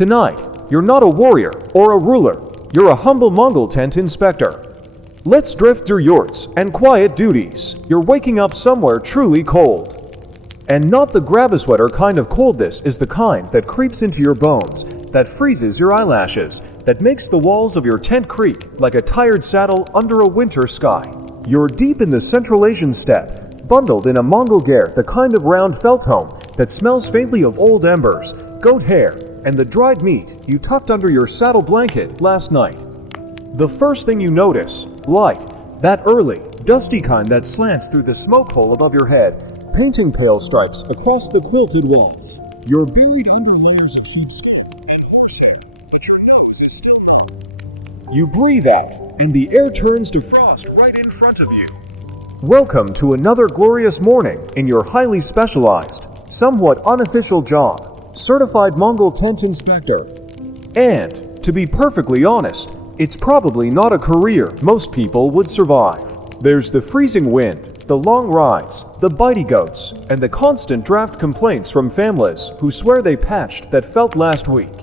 Tonight, you're not a warrior or a ruler, you're a humble Mongol tent inspector. Let's drift through yurts and quiet duties. You're waking up somewhere truly cold. And not the grab-a-sweater kind of cold. This is the kind that creeps into your bones, that freezes your eyelashes, that makes the walls of your tent creak like a tired saddle under a winter sky. You're deep in the Central Asian steppe, bundled in a Mongol gear, the kind of round felt home that smells faintly of old embers, goat hair, and the dried meat you tucked under your saddle blanket last night. The first thing you notice, light, that early, dusty kind that slants through the smoke hole above your head, painting pale stripes across the quilted walls. You're buried under layers of sheepskin and horsehair, but your nose is still warm. You breathe out, and the air turns to frost right in front of you. Welcome to another glorious morning in your highly specialized, somewhat unofficial job, Certified Mongol Tent Inspector. And, to be perfectly honest, it's probably not a career most people would survive. There's the freezing wind, the long rides, the bitey goats, and the constant draft complaints from families who swear they patched that felt last week.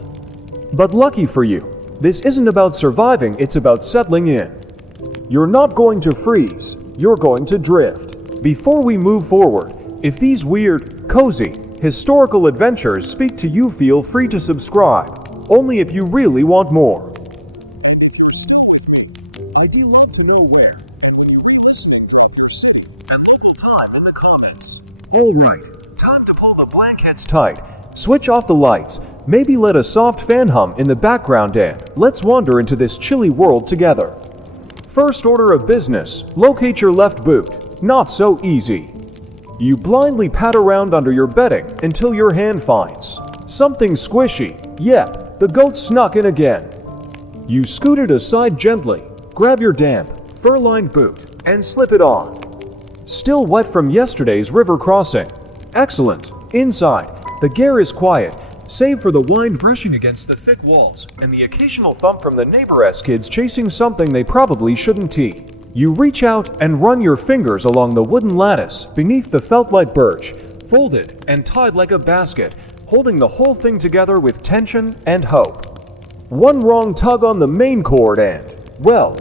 But lucky for you, this isn't about surviving, it's about settling in. You're not going to freeze, you're going to drift. Before we move forward, if these weird, cozy, historical adventures speak to you, feel free to subscribe, only if you really want more. I do love to know where, and local time in the comments. Alright, time to pull the blankets tight, switch off the lights, maybe let a soft fan hum in the background, and let's wander into this chilly world together. First order of business, locate your left boot. Not so easy. You blindly pat around under your bedding until your hand finds something squishy. Yep, the goat snuck in again. You scoot it aside gently, grab your damp, fur-lined boot, and slip it on. Still wet from yesterday's river crossing. Excellent. Inside, the gear is quiet, save for the wind brushing against the thick walls and the occasional thump from the neighbor's kids chasing something they probably shouldn't eat. You reach out and run your fingers along the wooden lattice beneath the felt-like birch, folded and tied like a basket, holding the whole thing together with tension and hope. One wrong tug on the main cord and, well,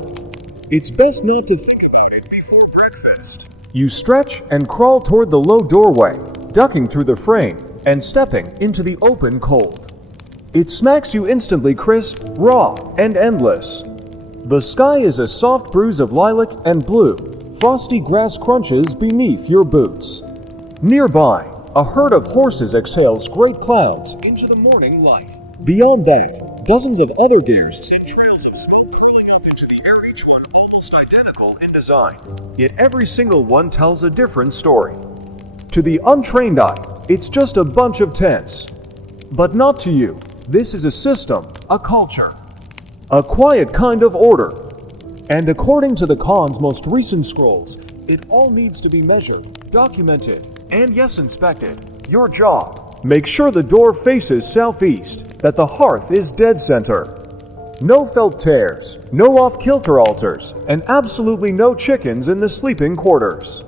it's best not to think about it before breakfast. You stretch and crawl toward the low doorway, ducking through the frame and stepping into the open cold. It smacks you instantly crisp, raw, and endless. The sky is a soft bruise of lilac and blue. Frosty grass crunches beneath your boots. Nearby, a herd of horses exhales great clouds into the morning light. Beyond that, dozens of other gears send trails of smoke curling up into the air, each one almost identical in design. Yet every single one tells a different story. To the untrained eye, it's just a bunch of tents. But not to you. This is a system, a culture. A quiet kind of order. And according to the Khan's most recent scrolls, it all needs to be measured, documented, and yes, inspected. Your job. Make sure the door faces southeast, that the hearth is dead center. No felt tears, no off-kilter altars, and absolutely no chickens in the sleeping quarters.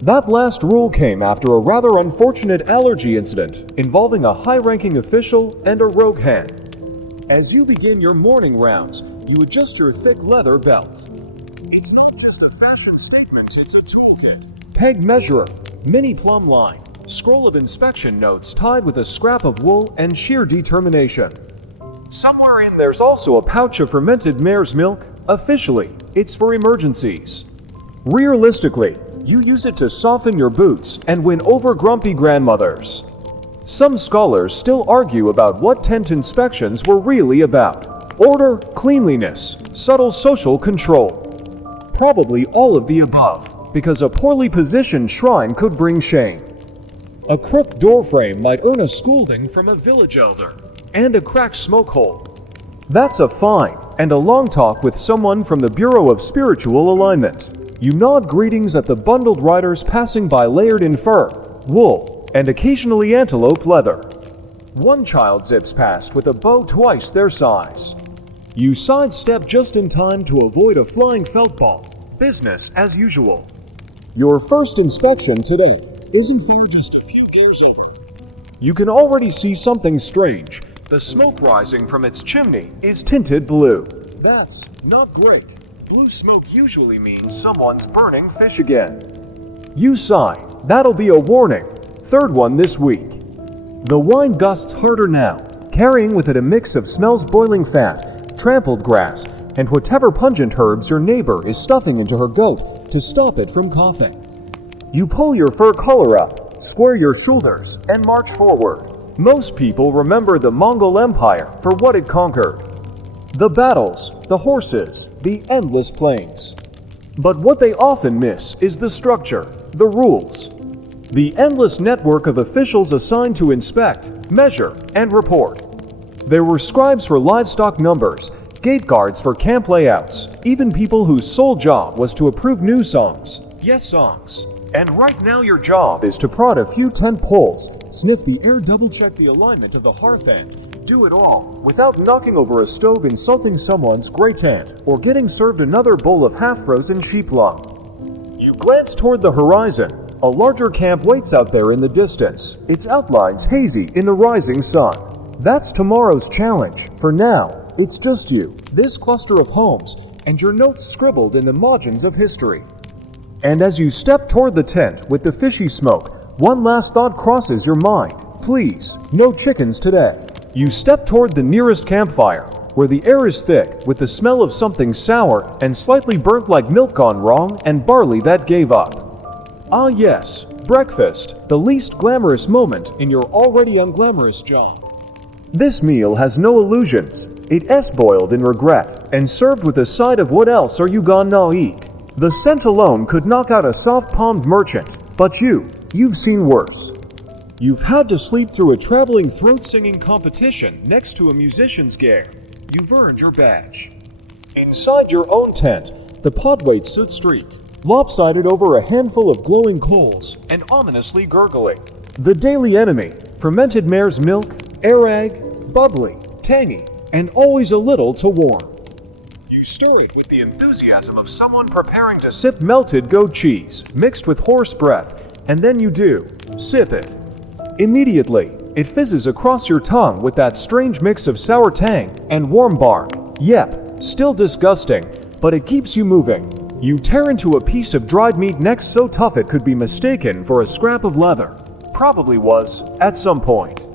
That last rule came after a rather unfortunate allergy incident involving a high-ranking official and a rogue hen. As you begin your morning rounds, you adjust your thick leather belt. It's not just a fashion statement, it's a toolkit. Peg measurer, mini plumb line, scroll of inspection notes tied with a scrap of wool and sheer determination. Somewhere in there's also a pouch of fermented mare's milk. Officially, it's for emergencies. Realistically, you use it to soften your boots and win over grumpy grandmothers. Some scholars still argue about what tent inspections were really about. Order, cleanliness, subtle social control. Probably all of the above, because a poorly positioned shrine could bring shame. A crooked doorframe might earn a scolding from a village elder, and a cracked smoke hole. That's a fine, and a long talk with someone from the Bureau of Spiritual Alignment. You nod greetings at the bundled riders passing by layered in fur, wool, and occasionally antelope leather. One child zips past with a bow twice their size. You sidestep just in time to avoid a flying felt ball. Business as usual. Your first inspection today isn't far, just a few gears over. You can already see something strange. The smoke rising from its chimney is tinted blue. That's not great. Blue smoke usually means someone's burning fish again. You sigh. That'll be a warning. Third one this week. The wine gusts harder now, carrying with it a mix of smells boiling fat, trampled grass, and whatever pungent herbs your neighbor is stuffing into her goat to stop it from coughing. You pull your fur collar up, square your shoulders, and march forward. Most people remember the Mongol Empire for what it conquered. The battles, the horses, the endless plains. But what they often miss is the structure, the rules. The endless network of officials assigned to inspect, measure, and report. There were scribes for livestock numbers, gate guards for camp layouts, even people whose sole job was to approve new songs. Yes, songs. And right now your job is to prod a few tent poles, sniff the air, double-check the alignment of the hearth end. Do it all without knocking over a stove, insulting someone's great aunt, or getting served another bowl of half-frozen sheep lung. You glance toward the horizon. A larger camp waits out there in the distance, its outlines hazy in the rising sun. That's tomorrow's challenge. For now, it's just you, this cluster of homes, and your notes scribbled in the margins of history. And as you step toward the tent with the fishy smoke, one last thought crosses your mind. Please, no chickens today. You step toward the nearest campfire, where the air is thick with the smell of something sour and slightly burnt, like milk gone wrong and barley that gave up. Ah yes, breakfast, the least glamorous moment in your already unglamorous job. This meal has no illusions. It's boiled in regret and served with a side of what else are you gonna eat? The scent alone could knock out a soft-palmed merchant, but you've seen worse. You've had to sleep through a traveling throat-singing competition next to a musician's gare. You've earned your badge. Inside your own tent, the pot waits stood streaked, lopsided over a handful of glowing coals and ominously gurgling. The daily enemy, fermented mare's milk, air egg, bubbly, tangy, and always a little to warm. You stir it with the enthusiasm of someone preparing to sip melted goat cheese mixed with horse breath, and then you do sip it. Immediately, it fizzes across your tongue with that strange mix of sour tang and warm bark. Yep, still disgusting, but it keeps you moving. You tear into a piece of dried meat next so tough it could be mistaken for a scrap of leather. Probably was, at some point.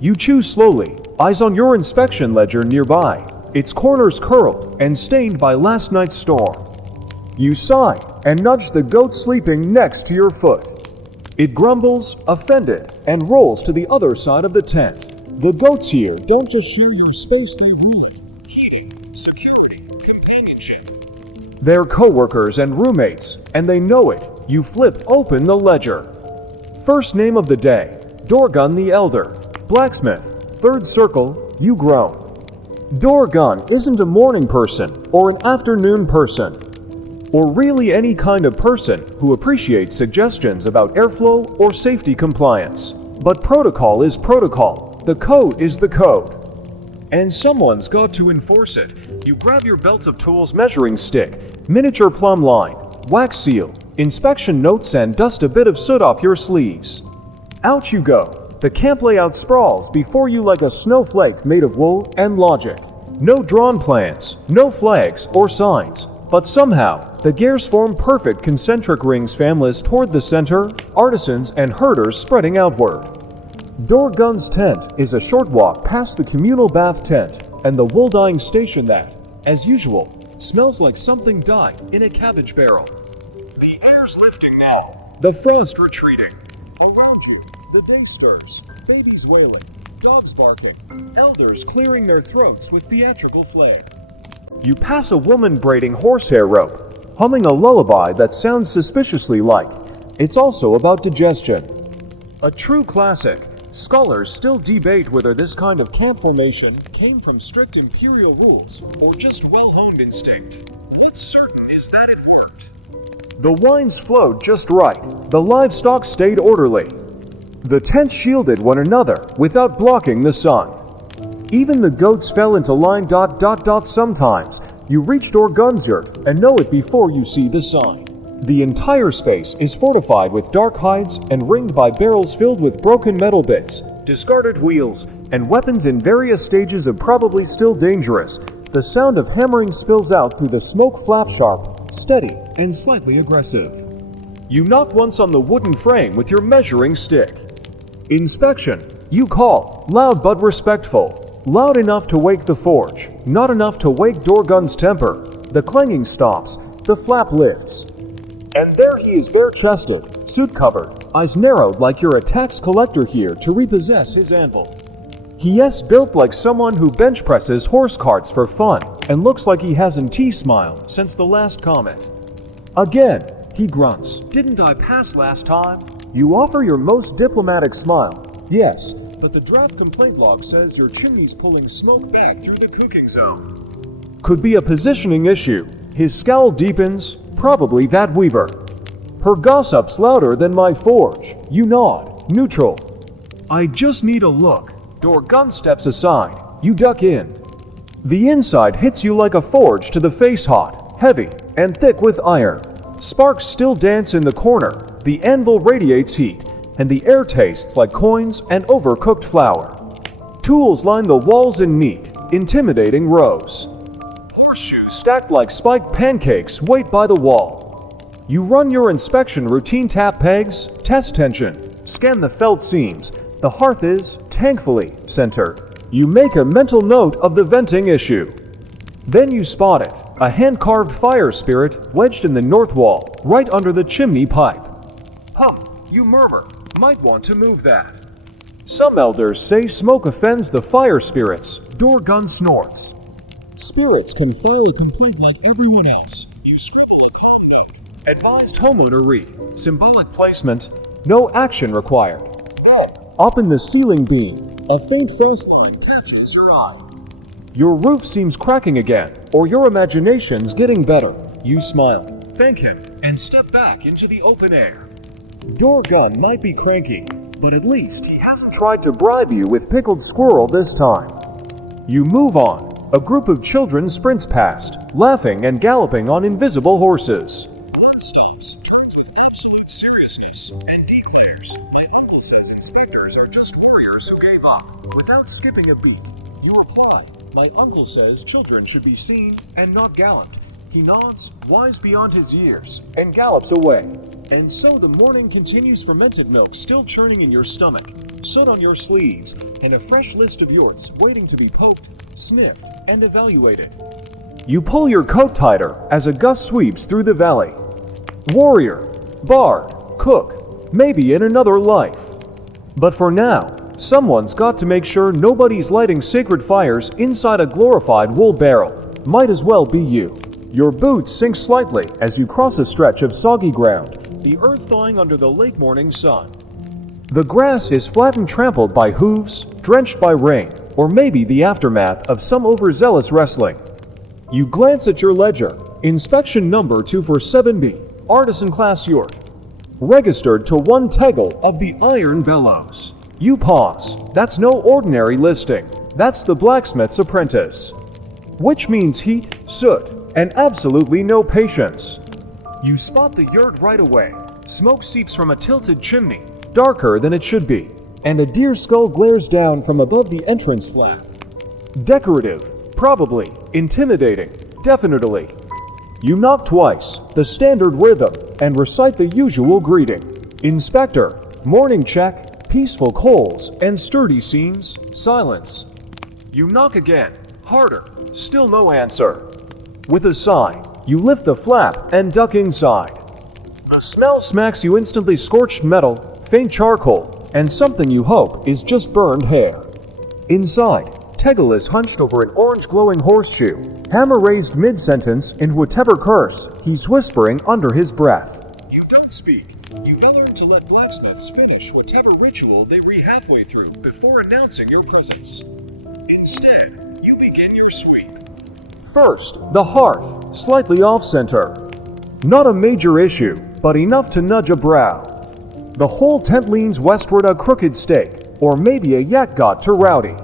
You chew slowly, eyes on your inspection ledger nearby, its corners curled and stained by last night's storm. You sigh and nudge the goat sleeping next to your foot. It grumbles, offended, and rolls to the other side of the tent. The goats here don't just show you space they need. Heating, security, companionship. They're co-workers and roommates, and they know it. You flip open the ledger. First name of the day, Dorgun the Elder. Blacksmith, third circle, you groan. Dorgun isn't a morning person or an afternoon person, or really any kind of person who appreciates suggestions about airflow or safety compliance. But protocol is protocol. The code is the code. And someone's got to enforce it. You grab your belt of tools, measuring stick, miniature plumb line, wax seal, inspection notes, and dust a bit of soot off your sleeves. Out you go. The camp layout sprawls before you like a snowflake made of wool and logic. No drawn plans, no flags or signs, but somehow the gears form perfect concentric rings, families toward the center, artisans and herders spreading outward. Dorgun's tent is a short walk past the communal bath tent and the wool-dyeing station that, as usual, smells like something dyed in a cabbage barrel. The air's lifting now, the frost retreating. Around you, the day stirs, babies wailing, dogs barking, elders clearing their throats with theatrical flair. You pass a woman braiding horsehair rope, humming a lullaby that sounds suspiciously like it's also about digestion. A true classic. Scholars still debate whether this kind of camp formation came from strict imperial rules or just well-honed instinct. What's certain is that it worked. The wines flowed just right. The livestock stayed orderly. The tents shielded one another without blocking the sun. Even the goats fell into line ... Sometimes you reach Dorgun's yurt and know it before you see the sign. The entire space is fortified with dark hides and ringed by barrels filled with broken metal bits, discarded wheels, and weapons in various stages of probably still dangerous. The sound of hammering spills out through the smoke flap sharp, steady, and slightly aggressive. You knock once on the wooden frame with your measuring stick. Inspection. You call, loud but respectful. Loud enough to wake the forge, not enough to wake Dorgun's temper. The clanging stops, the flap lifts. And there he is bare-chested, suit-covered, eyes narrowed like you're a tax collector here to repossess his anvil. He is built like someone who bench presses horse carts for fun, and looks like he hasn't T-smiled since the last comet. Again, he grunts. Didn't I pass last time? You offer your most diplomatic smile. Yes, but the draft complaint log says your chimney's pulling smoke back through the cooking zone. Could be a positioning issue. His scowl deepens. Probably that weaver. Her gossip's louder than my forge. You nod. Neutral. I just need a look. Dorgun steps aside. You duck in. The inside hits you like a forge to the face, hot, heavy, and thick with iron. Sparks still dance in the corner. The anvil radiates heat, and the air tastes like coins and overcooked flour. Tools line the walls in neat, intimidating rows. Horseshoes stacked like spiked pancakes wait by the wall. You run your inspection routine, tap pegs, test tension, scan the felt seams. The hearth is, thankfully, centered. You make a mental note of the venting issue. Then you spot it, a hand-carved fire spirit wedged in the north wall, right under the chimney pipe. You murmur, might want to move that. Some elders say smoke offends the fire spirits. Dorgun snorts. Spirits can file a complaint like everyone else. You scribble a calm note. Advised homeowner read. Symbolic placement. No action required. Then, up in the ceiling beam, a faint frost line catches your eye. Your roof seems cracking again, or your imagination's getting better. You smile, thank him, and step back into the open air. Dorgun might be cranky, but at least he hasn't tried to bribe you with pickled squirrel this time. You move on. A group of children sprints past, laughing and galloping on invisible horses. One stops, turns with absolute seriousness, and declares, my uncle says inspectors are just warriors who gave up, without skipping a beat. You reply, my uncle says children should be seen and not galloped. He nods, wise beyond his years, and gallops away. And so the morning continues, fermented milk still churning in your stomach, soot on your sleeves, and a fresh list of yurts waiting to be poked, sniffed, and evaluated. You pull your coat tighter as a gust sweeps through the valley. Warrior, bard, cook, maybe in another life. But for now, someone's got to make sure nobody's lighting sacred fires inside a glorified wool barrel. Might as well be you. Your boots sink slightly as you cross a stretch of soggy ground, the earth thawing under the late morning sun. The grass is flat and trampled by hooves, drenched by rain, or maybe the aftermath of some overzealous wrestling. You glance at your ledger, inspection number 247B, artisan class yurt, registered to 1 tegel of the iron bellows. You pause. That's no ordinary listing. That's the blacksmith's apprentice. Which means heat, soot, and absolutely no patience. You spot the yurt right away. Smoke seeps from a tilted chimney, darker than it should be, and a deer skull glares down from above the entrance flap. Decorative, probably, intimidating, definitely. You knock twice, the standard rhythm, and recite the usual greeting. Inspector, morning check, peaceful coals, and sturdy seams, silence. You knock again, harder, still no answer. With a sigh, you lift the flap and duck inside. The smell smacks you instantly scorched metal, faint charcoal, and something you hope is just burned hair. Inside, Tegel is hunched over an orange glowing horseshoe, hammer raised mid-sentence in whatever curse he's whispering under his breath. You don't speak. You've learned to let blacksmiths finish whatever ritual they halfway through before announcing your presence. Instead, you begin your sweep. First, the hearth, slightly off-center. Not a major issue, but enough to nudge a brow. The whole tent leans westward, a crooked stake, or maybe a yak got too rowdy.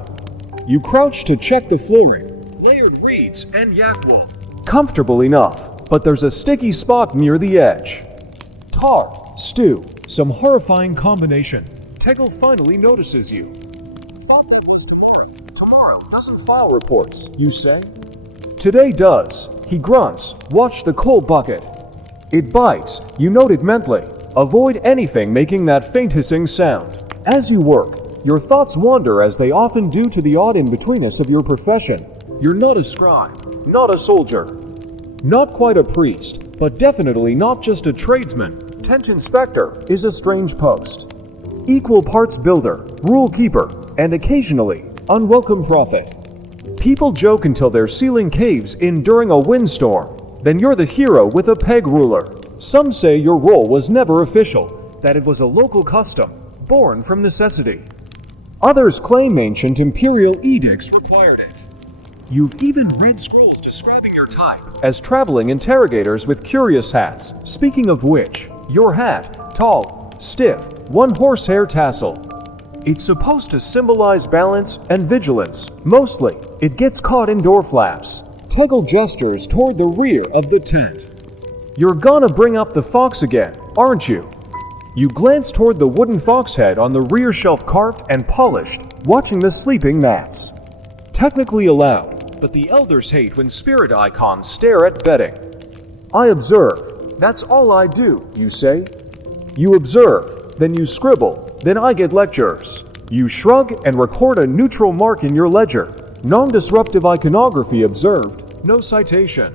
You crouch to check the flooring, layered reeds and yak wool. Comfortable enough, but there's a sticky spot near the edge. Tar, stew, some horrifying combination. Tegel finally notices you. Thought there was to doesn't file reports, you say? Today does. He grunts. Watch the coal bucket. It bites. You note it mentally. Avoid anything making that faint hissing sound. As you work, your thoughts wander as they often do to the odd in-betweenness of your profession. You're not a scribe, not a soldier, not quite a priest, but definitely not just a tradesman. Tent inspector is a strange post. Equal parts builder, rule keeper, and occasionally, unwelcome prophet. People joke until their ceiling caves in during a windstorm. Then you're the hero with a peg ruler. Some say your role was never official, that it was a local custom, born from necessity. Others claim ancient imperial edicts required it. You've even read scrolls describing your type as traveling interrogators with curious hats. Speaking of which, your hat, tall, stiff, one horsehair tassel. It's supposed to symbolize balance and vigilance. Mostly, it gets caught in door flaps. Tegel gestures toward the rear of the tent. You're gonna bring up the fox again, aren't you? You glance toward the wooden fox head on the rear shelf, carved and polished, watching the sleeping gnats. Technically allowed, but the elders hate when spirit icons stare at bedding. I observe. That's all I do, you say. You observe, then you scribble, then I get lectures. You shrug and record a neutral mark in your ledger. Non-disruptive iconography observed, no citation.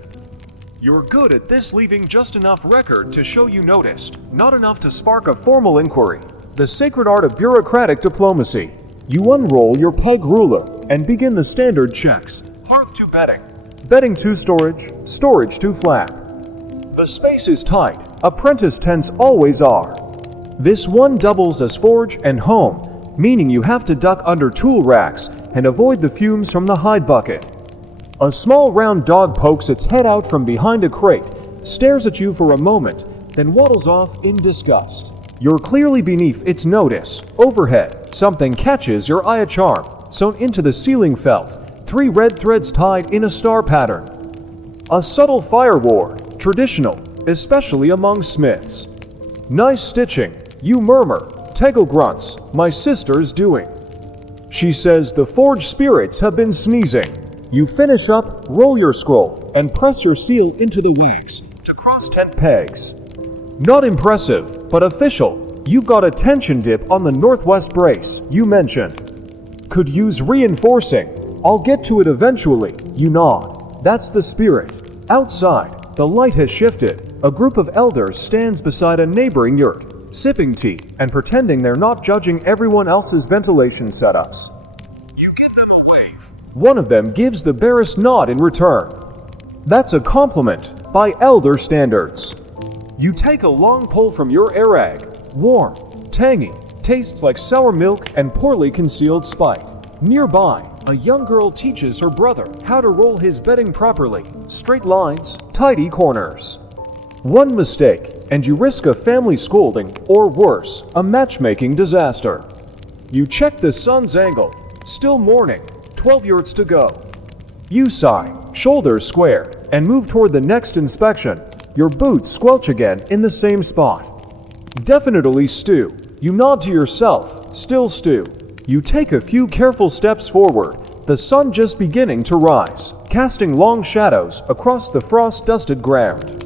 You're good at this, leaving just enough record to show you noticed, not enough to spark a formal inquiry. The sacred art of bureaucratic diplomacy. You unroll your peg ruler and begin the standard checks. Hearth to bedding, bedding to storage, storage to flap. The space is tight, apprentice tents always are. This one doubles as forge and home, meaning you have to duck under tool racks and avoid the fumes from the hide bucket. A small round dog pokes its head out from behind a crate, stares at you for a moment, then waddles off in disgust. You're clearly beneath its notice. Overhead, something catches your eye, a charm, sewn into the ceiling felt, 3 red threads tied in a star pattern. A subtle fireward, traditional, especially among smiths. Nice stitching, you murmur. Tegel grunts, my sister's doing. She says the forged spirits have been sneezing. You finish up, roll your scroll, and press your seal into the wax to cross tent pegs. Not impressive, but official. You've got a tension dip on the northwest brace, you mentioned. Could use reinforcing. I'll get to it eventually, you nod. That's the spirit. Outside, the light has shifted. A group of elders stands beside a neighboring yurt, sipping tea and pretending they're not judging everyone else's ventilation setups. You give them a wave. One of them gives the barest nod in return. That's a compliment by elder standards. You take a long pull from your arag. Warm, tangy, tastes like sour milk and poorly concealed spite. Nearby, a young girl teaches her brother how to roll his bedding properly. Straight lines, tidy corners. One mistake, and you risk a family scolding, or worse, a matchmaking disaster. You check the sun's angle. Still morning, 12 yurts to go. You sigh, shoulders square, and move toward the next inspection. Your boots squelch again in the same spot. Definitely stew. You nod to yourself, still stew. You take a few careful steps forward, the sun just beginning to rise, casting long shadows across the frost-dusted ground.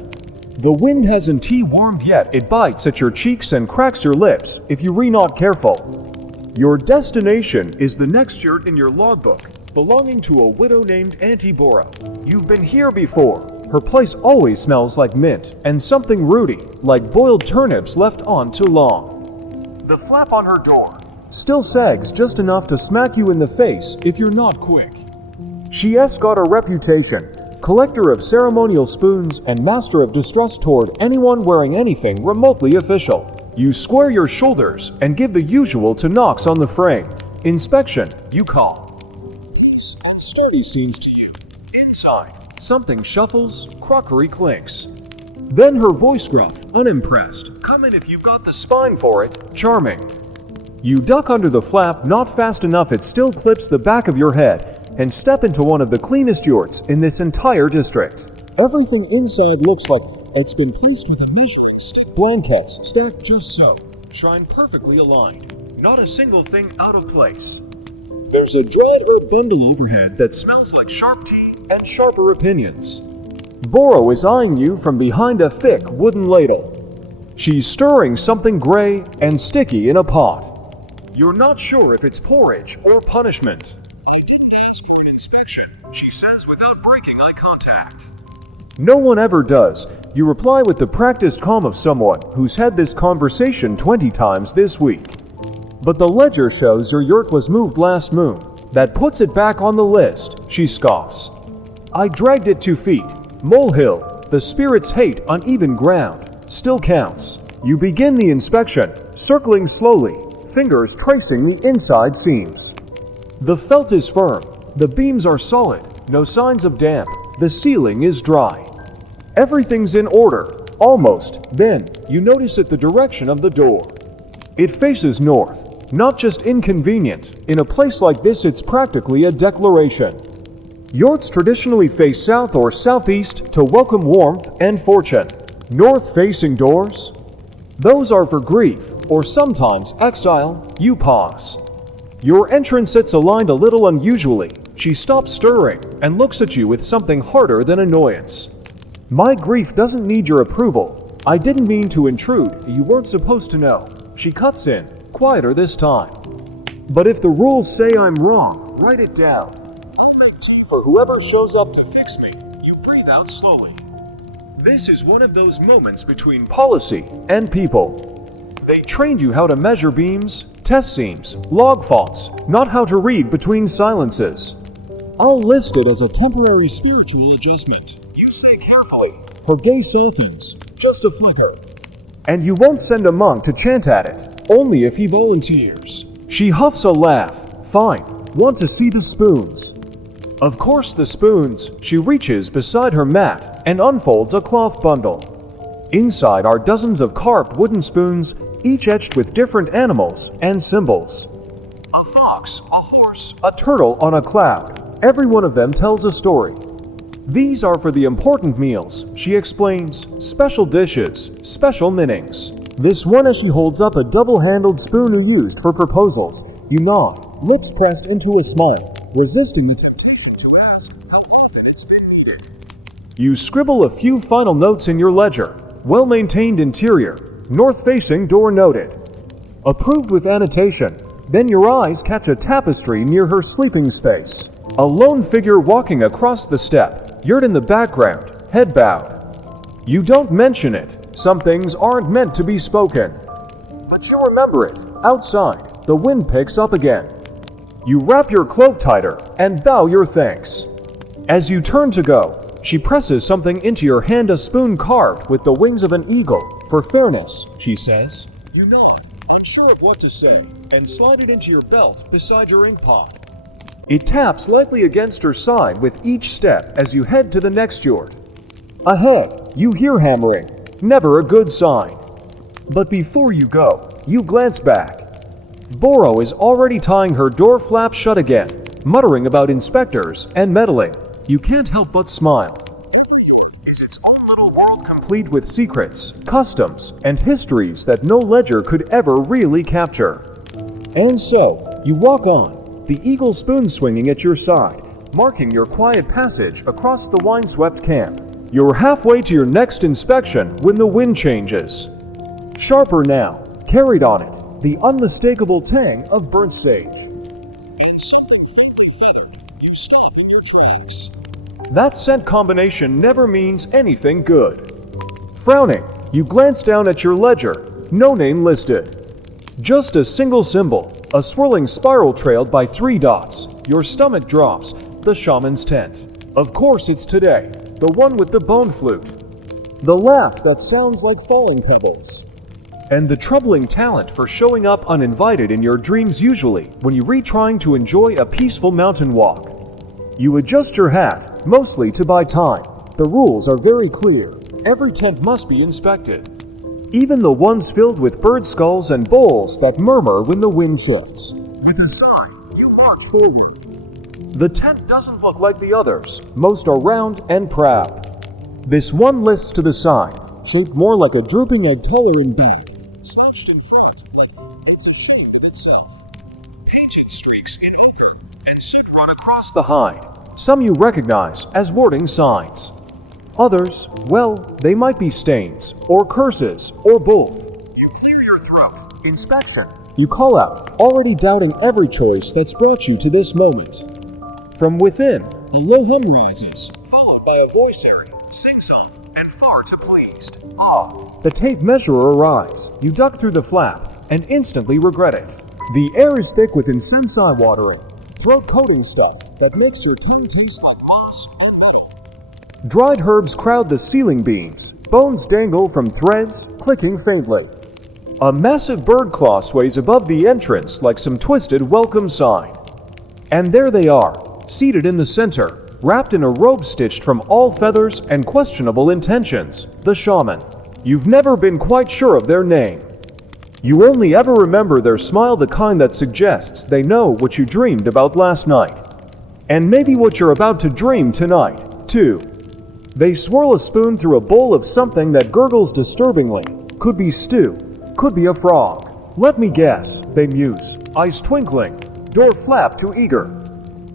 The wind hasn't warmed yet. It bites at your cheeks and cracks your lips if you're not careful. Your destination is the next yurt in your logbook, belonging to a widow named Auntie Bora. You've been here before. Her place always smells like mint and something rooty, like boiled turnips left on too long. The flap on her door still sags just enough to smack you in the face if you're not quick. She has got a reputation. Collector of ceremonial spoons and master of distrust toward anyone wearing anything remotely official. You square your shoulders and give the usual to knocks on the frame. Inspection, you call. Sturdy seems to you. Inside, something shuffles, crockery clinks. Then her voice gruff, unimpressed. Come in if you've got the spine for it. Charming. You duck under the flap, not fast enough it still clips the back of your head, and step into one of the cleanest yurts in this entire district. Everything inside looks like it's been placed with a measuring stick. Blankets stacked just so, shine perfectly aligned. Not a single thing out of place. There's a dried herb bundle overhead that smells like sharp tea and sharper opinions. Boro is eyeing you from behind a thick wooden ladle. She's stirring something gray and sticky in a pot. You're not sure if it's porridge or punishment. I didn't ask for an inspection, she says without breaking eye contact. No one ever does. You reply with the practiced calm of someone who's had this conversation 20 times this week. But the ledger shows your yurt was moved last moon. That puts it back on the list, she scoffs. I dragged it 2 feet. Molehill, the spirits hate uneven ground. Still counts. You begin the inspection, circling slowly, fingers tracing the inside seams. The felt is firm. The beams are solid. No signs of damp. The ceiling is dry. Everything's in order. Almost. Then, you notice at the direction of the door. It faces north. Not just inconvenient. In a place like this, it's practically a declaration. Yurts traditionally face south or southeast to welcome warmth and fortune. North-facing doors? Those are for grief, or sometimes exile. You pause. Your entrance sits aligned a little unusually. She stops stirring and looks at you with something harder than annoyance. My grief doesn't need your approval. I didn't mean to intrude. You weren't supposed to know. She cuts in, quieter this time. But if the rules say I'm wrong, write it down. For whoever shows up to fix me, you breathe out slowly. This is one of those moments between policy and people. They trained you how to measure beams, test seams, log faults, not how to read between silences. I'll list it as a temporary spiritual adjustment. You say carefully, her gaze softens, just a flicker. And you won't send a monk to chant at it, only if he volunteers. She huffs a laugh. Fine, want to see the spoons. Of course the spoons. She reaches beside her mat and unfolds a cloth bundle. Inside are dozens of carved wooden spoons, each etched with different animals and symbols. A fox, a horse, a turtle on a cloud. Every one of them tells a story. These are for the important meals, she explains. Special dishes, special knittings. This one as she holds up a double-handled spoon used for proposals. You nod, lips pressed into a smile, resisting the temptation. You scribble a few final notes in your ledger. Well-maintained interior. North-facing door noted. Approved with annotation. Then your eyes catch a tapestry near her sleeping space. A lone figure walking across the steppe. Yurt in the background, head bowed. You don't mention it. Some things aren't meant to be spoken. But you remember it. Outside, the wind picks up again. You wrap your cloak tighter and bow your thanks. As you turn to go, she presses something into your hand, a spoon carved with the wings of an eagle. For fairness, she says. You nod, unsure of what to say, and slide it into your belt beside your ink pot. It taps lightly against her side with each step as you head to the next yurt. Ahead, you hear hammering. Never a good sign. But before you go, you glance back. Boro is already tying her door flap shut again, muttering about inspectors and meddling. You can't help but smile. Is its own little world complete with secrets, customs, and histories that no ledger could ever really capture. And so, you walk on, the eagle spoon swinging at your side, marking your quiet passage across the windswept camp. You're halfway to your next inspection when the wind changes. Sharper now, carried on it, the unmistakable tang of burnt sage. And something faintly feathered. You stop in your tracks. That scent combination never means anything good. Frowning, you glance down at your ledger. No name listed. Just a single symbol, a swirling spiral trailed by 3 dots. Your stomach drops. The shaman's tent. Of course it's today. The one with the bone flute. The laugh that sounds like falling pebbles. And the troubling talent for showing up uninvited in your dreams, usually when you reach trying to enjoy a peaceful mountain walk. You adjust your hat, mostly to buy time. The rules are very clear. Every tent must be inspected. Even the ones filled with bird skulls and bowls that murmur when the wind shifts. With a sigh, you march forward. The tent doesn't look like the others. Most are round and proud. This one lists to the side, shaped more like a drooping egg, taller in back. Slouched in front, like it's ashamed of itself. Painted streaks in ochre, run across the hide. Some you recognize as warning signs. Others, well, they might be stains, or curses, or both. You clear your throat. Inspection. You call out, already doubting every choice that's brought you to this moment. From within, a low hum rises, followed by a voice airy, sing-song, and far too pleased. Ah. The tape measurer arrives. You duck through the flap, and instantly regret it. The air is thick with incense-eye watering, throat-coating stuff that makes your tongue taste like moss and metal. Dried herbs crowd the ceiling beams. Bones dangle from threads, clicking faintly. A massive bird claw sways above the entrance like some twisted welcome sign. And there they are, seated in the center, wrapped in a robe stitched from all feathers and questionable intentions, the shaman. You've never been quite sure of their name. You only ever remember their smile, the kind that suggests they know what you dreamed about last night. And maybe what you're about to dream tonight, too. They swirl a spoon through a bowl of something that gurgles disturbingly. Could be stew. Could be a frog. Let me guess, they muse, eyes twinkling, door flap too eager.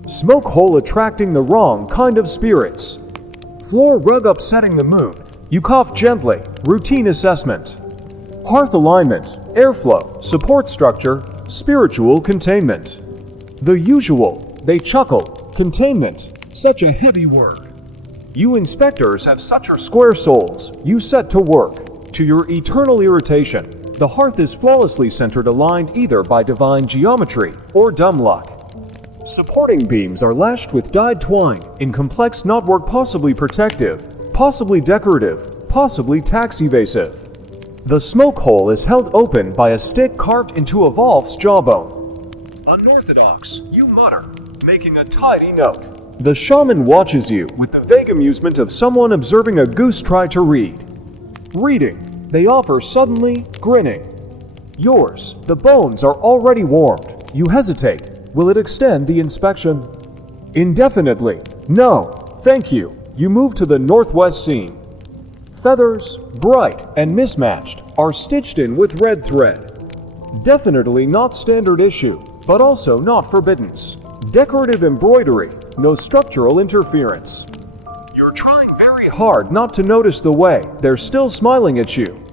Smoke hole attracting the wrong kind of spirits. Floor rug upsetting the mood. You cough gently, routine assessment. Hearth alignment, airflow, support structure, spiritual containment. The usual, they chuckle, containment, such a heavy word. You inspectors have such your square souls, you set to work, to your eternal irritation. The hearth is flawlessly centered, aligned either by divine geometry or dumb luck. Supporting beams are lashed with dyed twine in complex knotwork, possibly protective, possibly decorative, possibly tax evasive. The smoke hole is held open by a stick carved into a Volf's jawbone. Unorthodox, you mutter, making a tidy note. The shaman watches you with the vague amusement of someone observing a goose try to read. Reading. They offer suddenly, grinning. Yours, the bones are already warmed. You hesitate. Will it extend the inspection? Indefinitely. No, thank you. You move to the northwest seam. Feathers, bright and mismatched, are stitched in with red thread. Definitely not standard issue, but also not forbiddance. Decorative embroidery, no structural interference. You're trying very hard not to notice the way they're still smiling at you.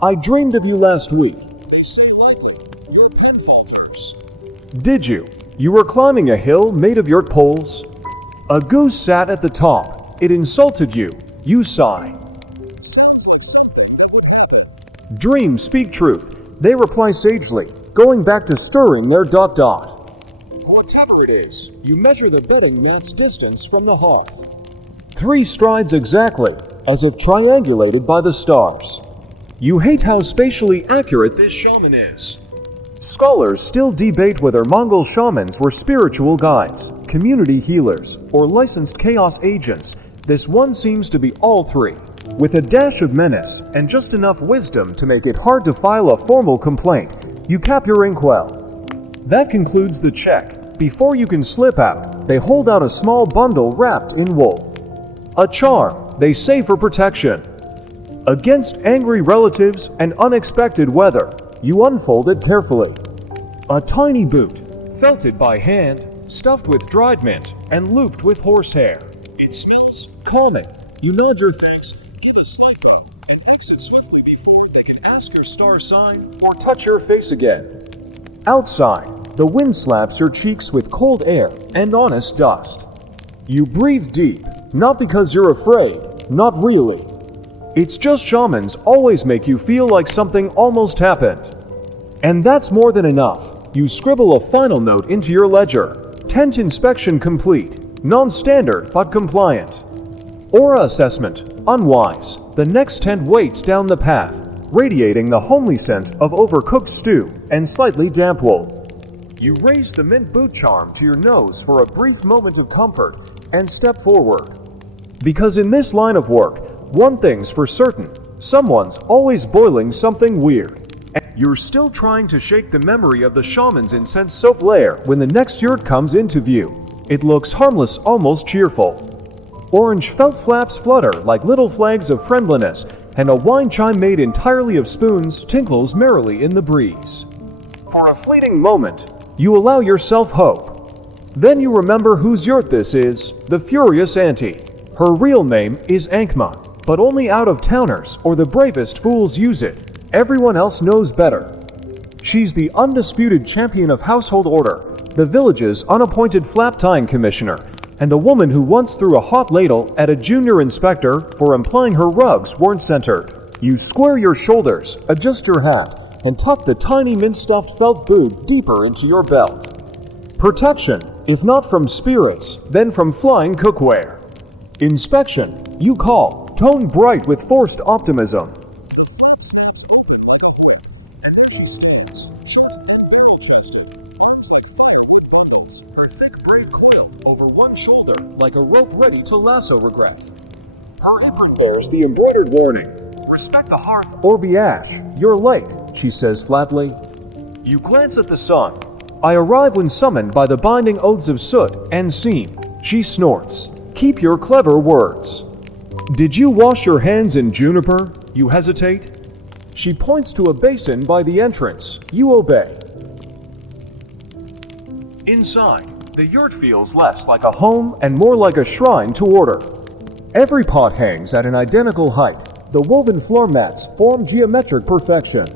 I dreamed of you last week. They say lightly, your pen falters. Did you? You were climbing a hill made of your poles? A goose sat at the top. It insulted you. You sigh. Dreams speak truth. They reply sagely, going back to stirring their ... Whatever it is, you measure the bedding mat's distance from the hearth. 3 strides exactly, as if triangulated by the stars. You hate how spatially accurate this shaman is. Scholars still debate whether Mongol shamans were spiritual guides, community healers, or licensed chaos agents. This one seems to be all 3, with a dash of menace and just enough wisdom to make it hard to file a formal complaint. You cap your inkwell. That concludes the check. Before you can slip out, they hold out a small bundle wrapped in wool. A charm, they say, for protection. Against angry relatives and unexpected weather, you unfold it carefully. A tiny boot, felted by hand, stuffed with dried mint, and looped with horsehair. It smells calming. You nod your thanks, give a slight bow, and exit swiftly before they can ask your star sign or touch your face again. Outside, the wind slaps your cheeks with cold air and honest dust. You breathe deep, not because you're afraid, not really. It's just shamans always make you feel like something almost happened. And that's more than enough. You scribble a final note into your ledger. Tent inspection complete, non-standard but compliant. Aura assessment, unwise. The next tent waits down the path, radiating the homely scent of overcooked stew and slightly damp wool. You raise the mint boot charm to your nose for a brief moment of comfort and step forward. Because in this line of work, one thing's for certain, someone's always boiling something weird. And you're still trying to shake the memory of the shaman's incense soap layer when the next yurt comes into view. It looks harmless, almost cheerful. Orange felt flaps flutter like little flags of friendliness, and a wine chime made entirely of spoons tinkles merrily in the breeze. For a fleeting moment, you allow yourself hope. Then you remember whose yurt this is, the Furious Auntie. Her real name is Ankma, but only out-of-towners or the bravest fools use it. Everyone else knows better. She's the undisputed champion of household order, the village's unappointed flap-tying commissioner, and a woman who once threw a hot ladle at a junior inspector for implying her rugs weren't centered. You square your shoulders, adjust your hat, and tuck the tiny mint-stuffed felt boot deeper into your belt. Protection, if not from spirits, then from flying cookware. Inspection, you call, tone bright with forced optimism. She stands, short and barrel-chested, arms like firewood bundles, her thick braid coiled over one shoulder like a rope ready to lasso regret. Her apron bears the embroidered warning, "Respect the hearth or be ash. You're late," she says flatly. You glance at the sun. I arrive when summoned by the binding oaths of soot and seam. She snorts. Keep your clever words. Did you wash your hands in juniper? You hesitate. She points to a basin by the entrance. You obey. Inside, the yurt feels less like a home and more like a shrine to order. Every pot hangs at an identical height. The woven floor mats form geometric perfection.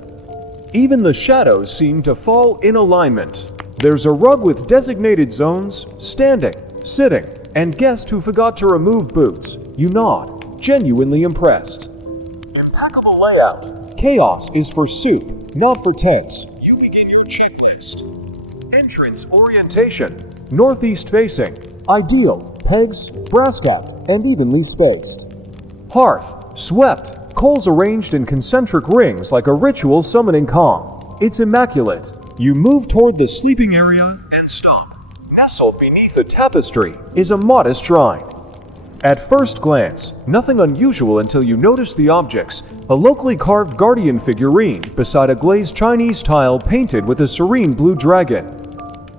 Even the shadows seem to fall in alignment. There's a rug with designated zones, standing, sitting, and guests who forgot to remove boots. You nod, genuinely impressed. Impeccable layout. Chaos is for soup, not for tents. You begin your checklist. Entrance orientation. Northeast facing. Ideal. Pegs, brass-capped, and evenly spaced. Hearth. Swept. Coals arranged in concentric rings like a ritual summoning calm. It's immaculate. You move toward the sleeping area and stop. Nestled beneath a tapestry is a modest shrine. At first glance, nothing unusual until you notice the objects, a locally carved guardian figurine beside a glazed Chinese tile painted with a serene blue dragon.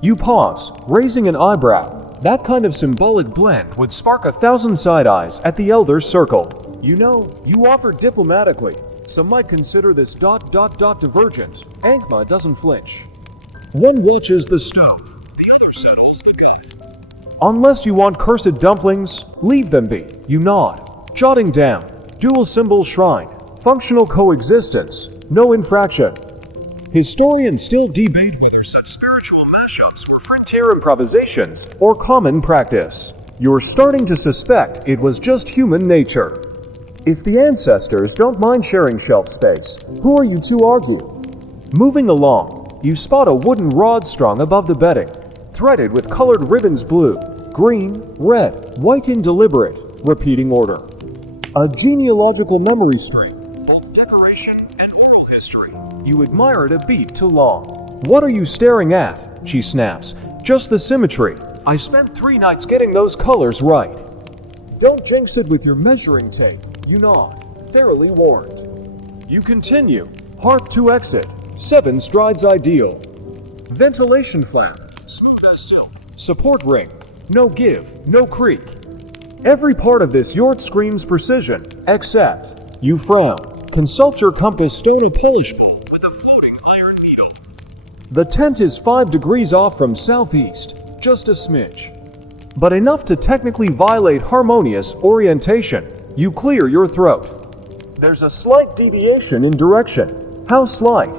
You pause, raising an eyebrow. That kind of symbolic blend would spark 1,000 side eyes at the elder's circle. You know, you offer diplomatically. Some might consider this ... divergent. Ankma doesn't flinch. One watches the stove, the other settles the gut. Unless you want cursed dumplings, leave them be. You nod, jotting down. Dual symbol shrine, functional coexistence, no infraction. Historians still debate whether such spiritual mashups were frontier improvisations or common practice. You're starting to suspect it was just human nature. If the ancestors don't mind sharing shelf space, who are you to argue? Moving along, you spot a wooden rod strung above the bedding, threaded with colored ribbons blue, green, red, white in deliberate, repeating order. A genealogical memory stream, both decoration and oral history. You admire it a beat too long. What are you staring at? She snaps. Just the symmetry. I spent 3 nights getting those colors right. Don't jinx it with your measuring tape. You nod, thoroughly warned. You continue. Hearth to exit. 7 strides ideal. Ventilation flap. Smooth as silk. Support ring. No give, no creak. Every part of this yurt screams precision, except you frown. Consult your compass stone a polish ball with a floating iron needle. The tent is 5 degrees off from southeast, just a smidge. But enough to technically violate harmonious orientation. You clear your throat. There's a slight deviation in direction. How slight?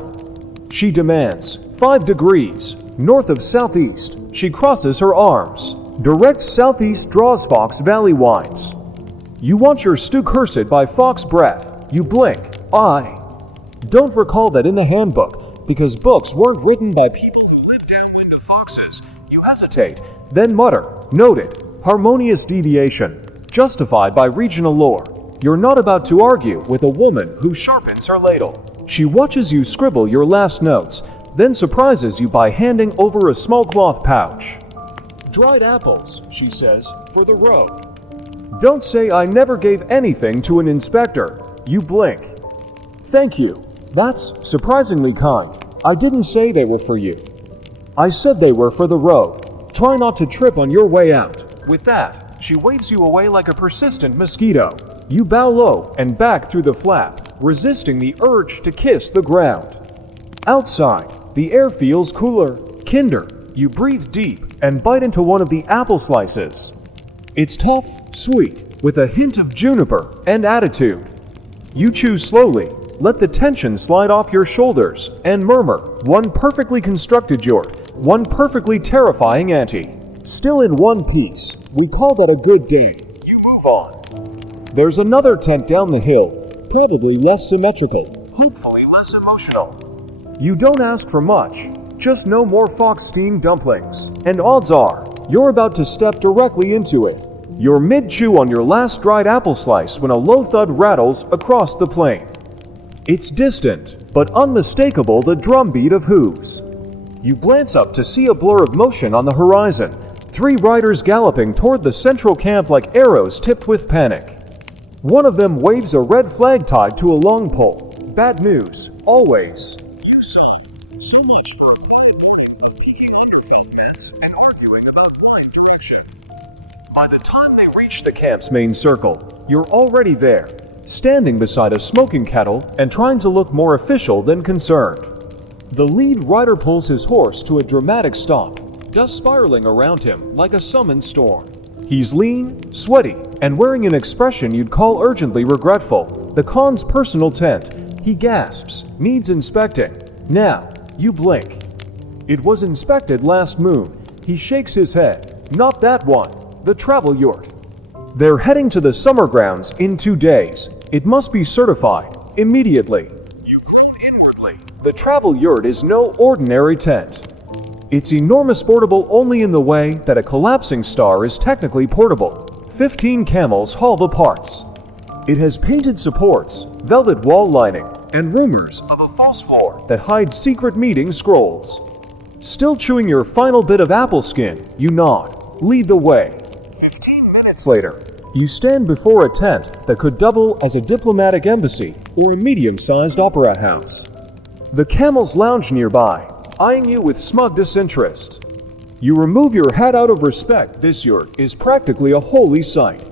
She demands. 5 degrees. North of southeast. She crosses her arms. Direct southeast draws Fox Valley winds. You want your stew cursed by fox breath. You blink. I don't recall that in the handbook, because books weren't written by people who live downwind of foxes. You hesitate, then mutter. Noted. Harmonious deviation. Justified by regional lore. You're not about to argue with a woman who sharpens her ladle. She watches you scribble your last notes, then surprises you by handing over a small cloth pouch. Dried apples, she says, for the road. Don't say I never gave anything to an inspector. You blink. Thank you. That's surprisingly kind. I didn't say they were for you. I said they were for the road. Try not to trip on your way out. With that, she waves you away like a persistent mosquito. You bow low and back through the flap, resisting the urge to kiss the ground. Outside, the air feels cooler, kinder. You breathe deep, and bite into one of the apple slices. It's tough, sweet, with a hint of juniper and attitude. You chew slowly, let the tension slide off your shoulders, and murmur, one perfectly constructed yurt, one perfectly terrifying ante. Still in one piece, we call that a good day. You move on. There's another tent down the hill, probably less symmetrical, hopefully less emotional. You don't ask for much, just no more fox steamed dumplings, and odds are, you're about to step directly into it. You're mid-chew on your last dried apple slice when a low thud rattles across the plain. It's distant, but unmistakable the drumbeat of hooves. You glance up to see a blur of motion on the horizon, 3 riders galloping toward the central camp like arrows tipped with panic. One of them waves a red flag tied to a long pole. Bad news, always. You saw. So much for eating underfelt mess and arguing about line direction. By the time they reach the camp's main circle, you're already there, standing beside a smoking kettle and trying to look more official than concerned. The lead rider pulls his horse to a dramatic stop, dust spiraling around him like a summoned storm. He's lean, sweaty, and wearing an expression you'd call urgently regretful. The Khan's personal tent. He gasps, needs inspecting. Now, you blink. It was inspected last moon. He shakes his head. Not that one. The travel yurt. They're heading to the summer grounds in 2 days. It must be certified, immediately. You groan inwardly. The travel yurt is no ordinary tent. It's enormous, portable only in the way that a collapsing star is technically portable. 15 camels haul the parts. It has painted supports, velvet wall lining, and rumors of a false floor that hides secret meeting scrolls. Still chewing your final bit of apple skin, you nod, lead the way. 15 minutes later, you stand before a tent that could double as a diplomatic embassy or a medium-sized opera house. The camels lounge nearby, eyeing you with smug disinterest. You remove your hat out of respect. This yurt is practically a holy sight.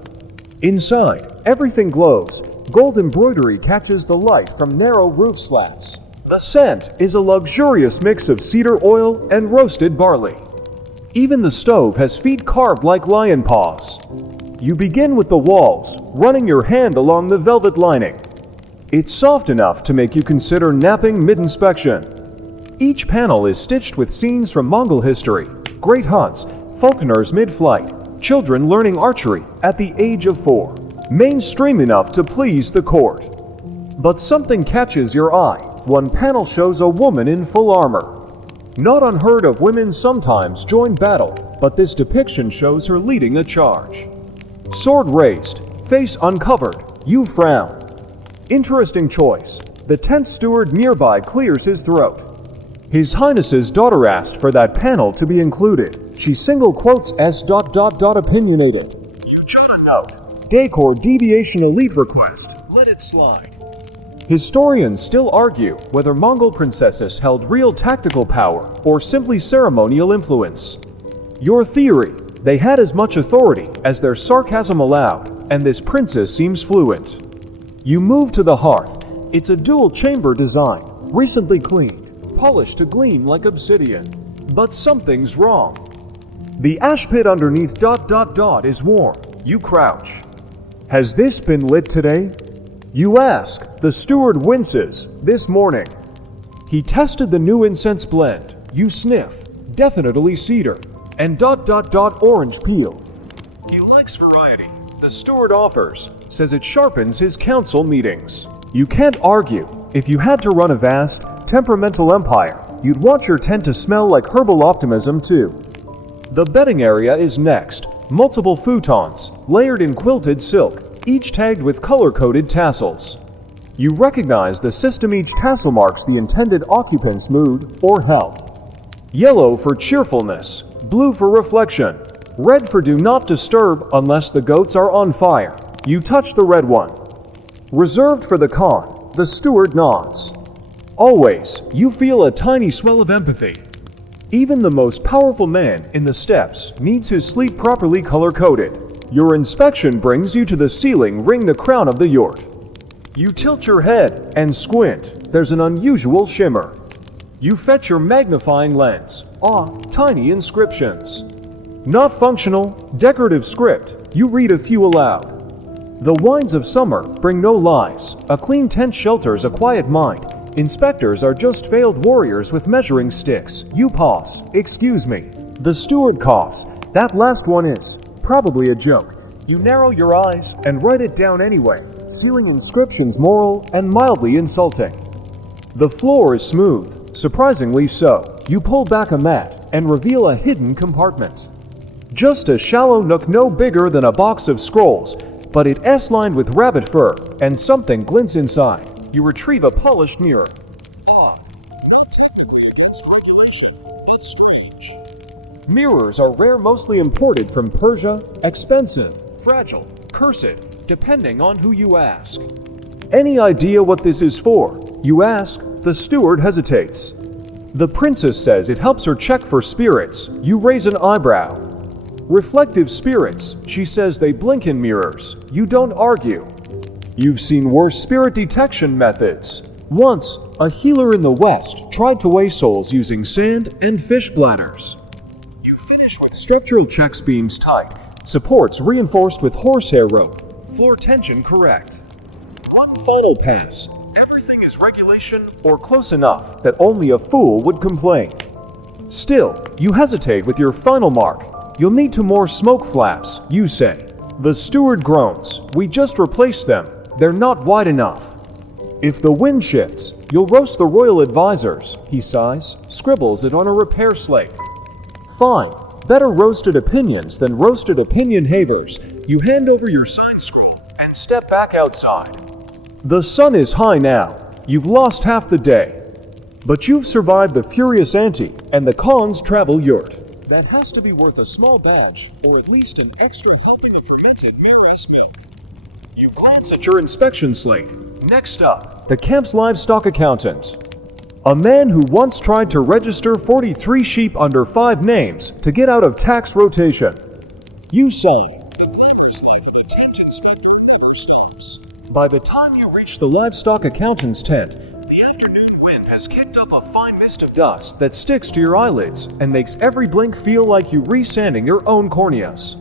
Inside, everything glows. Gold embroidery catches the light from narrow roof slats. The scent is a luxurious mix of cedar oil and roasted barley. Even the stove has feet carved like lion paws. You begin with the walls, running your hand along the velvet lining. It's soft enough to make you consider napping mid-inspection. Each panel is stitched with scenes from Mongol history, great hunts, falconers mid-flight, children learning archery at the age of 4, mainstream enough to please the court. But something catches your eye. One panel shows a woman in full armor. Not unheard of, women sometimes join battle, but this depiction shows her leading a charge. Sword raised, face uncovered, you frown. Interesting choice. The tent steward nearby clears his throat. His Highness's daughter asked for that panel to be included. She single quotes S. opinionated. You jot a note. Decor deviation elite request. Let it slide. Historians still argue whether Mongol princesses held real tactical power or simply ceremonial influence. Your theory, they had as much authority as their sarcasm allowed, and this princess seems fluent. You move to the hearth. It's a dual-chamber design, recently cleaned, polished to gleam like obsidian. But something's wrong. The ash pit underneath is warm. You crouch. Has this been lit today? You ask. The steward winces. This morning. He tested the new incense blend. You sniff. Definitely cedar. And orange peel. He likes variety. The steward offers. Says it sharpens his council meetings. You can't argue. If you had to run a vast, temperamental empire, you'd want your tent to smell like herbal optimism too. The bedding area is next. Multiple futons, layered in quilted silk, each tagged with color-coded tassels. You recognize the system. Each tassel marks the intended occupant's mood or health. Yellow for cheerfulness, blue for reflection, red for do not disturb unless the goats are on fire. You touch the red one. Reserved for the Khan, the steward nods. Always, you feel a tiny swell of empathy. Even the most powerful man in the steppes needs his sleep properly color-coded. Your inspection brings you to the ceiling ring, the crown of the yurt. You tilt your head and squint. There's an unusual shimmer. You fetch your magnifying lens. Tiny inscriptions. Not functional, decorative script. You read a few aloud. The winds of summer bring no lies. A clean tent shelters a quiet mind. Inspectors are just failed warriors with measuring sticks. You pause. Excuse me. The steward coughs. That last one is probably a joke. You narrow your eyes and write it down anyway, sealing inscriptions moral and mildly insulting. The floor is smooth, surprisingly so. You pull back a mat and reveal a hidden compartment. Just a shallow nook no bigger than a box of scrolls, but it's lined with rabbit fur, and something glints inside. You retrieve a polished mirror. Odd. Technically against regulation, but strange. Mirrors are rare, mostly imported from Persia, expensive, fragile, cursed, depending on who you ask. Any idea what this is for? You ask. The steward hesitates. The princess says it helps her check for spirits. You raise an eyebrow. Reflective spirits, she says they blink in mirrors. You don't argue. You've seen worse spirit detection methods. Once, a healer in the West tried to weigh souls using sand and fish bladders. You finish with structural checks, beams tight, supports reinforced with horsehair rope, floor tension correct. One final pass. Everything is regulation or close enough that only a fool would complain. Still, you hesitate with your final mark. You'll need 2 more smoke flaps, you say. The steward groans. We just replaced them. They're not wide enough. If the wind shifts, you'll roast the royal advisors, he sighs, scribbles it on a repair slate. Fine. Better roasted opinions than roasted opinion haters. You hand over your sign scroll and step back outside. The sun is high now. You've lost half the day. But you've survived the furious ante and the Khan's travel yurt. That has to be worth a small badge, or at least an extra helping of fermented mares milk. You glance at your inspection slate. Next up, the camp's livestock accountant. A man who once tried to register 43 sheep under 5 names to get out of tax rotation. You sigh. The glamorous life of a tent inspector never stops. By the time you reach the livestock accountant's tent, the afternoon wind has kicked up a fine mist of dust that sticks to your eyelids and makes every blink feel like you re-sanding your own corneas.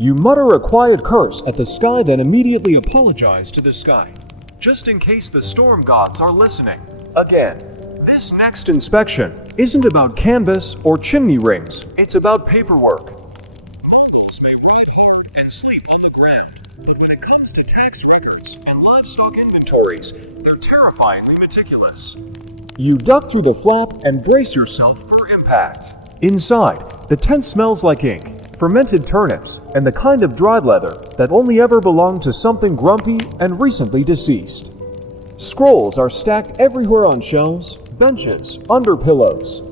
You mutter a quiet curse at the sky, then immediately apologize to the sky, just in case the storm gods are listening. Again, this next inspection isn't about canvas or chimney rings, it's about paperwork. Mongols may ride hard and sleep on the ground, but when it comes to tax records and livestock inventories, they're terrifyingly meticulous. You duck through the flap and brace yourself for impact. Inside, the tent smells like ink, fermented turnips, and the kind of dried leather that only ever belonged to something grumpy and recently deceased. Scrolls are stacked everywhere on shelves, benches, under pillows.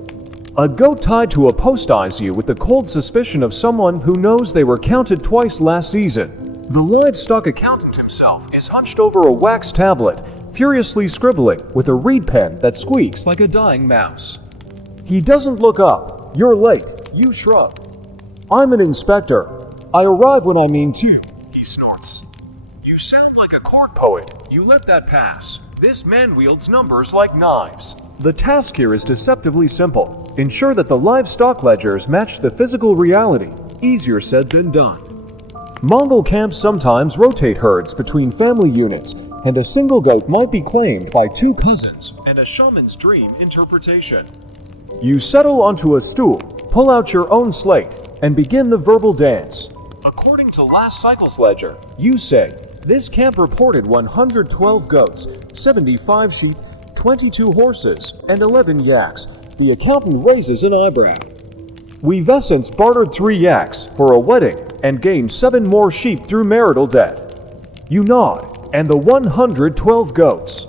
A goat tied to a post eyes you with the cold suspicion of someone who knows they were counted twice last season. The livestock accountant himself is hunched over a wax tablet, furiously scribbling with a reed pen that squeaks like a dying mouse. He doesn't look up. You're late. You shrug. I'm an inspector. I arrive when I mean to, he snorts. You sound like a court poet. You let that pass. This man wields numbers like knives. The task here is deceptively simple. Ensure that the livestock ledgers match the physical reality. Easier said than done. Mongol camps sometimes rotate herds between family units, and a single goat might be claimed by 2 cousins and a shaman's dream interpretation. You settle onto a stool, pull out your own slate, and begin the verbal dance. According to last cycle's ledger, you say, this camp reported 112 goats, 75 sheep, 22 horses, and 11 yaks. The accountant raises an eyebrow. We've essence bartered 3 yaks for a wedding and gained 7 more sheep through marital debt. You nod, and the 112 goats.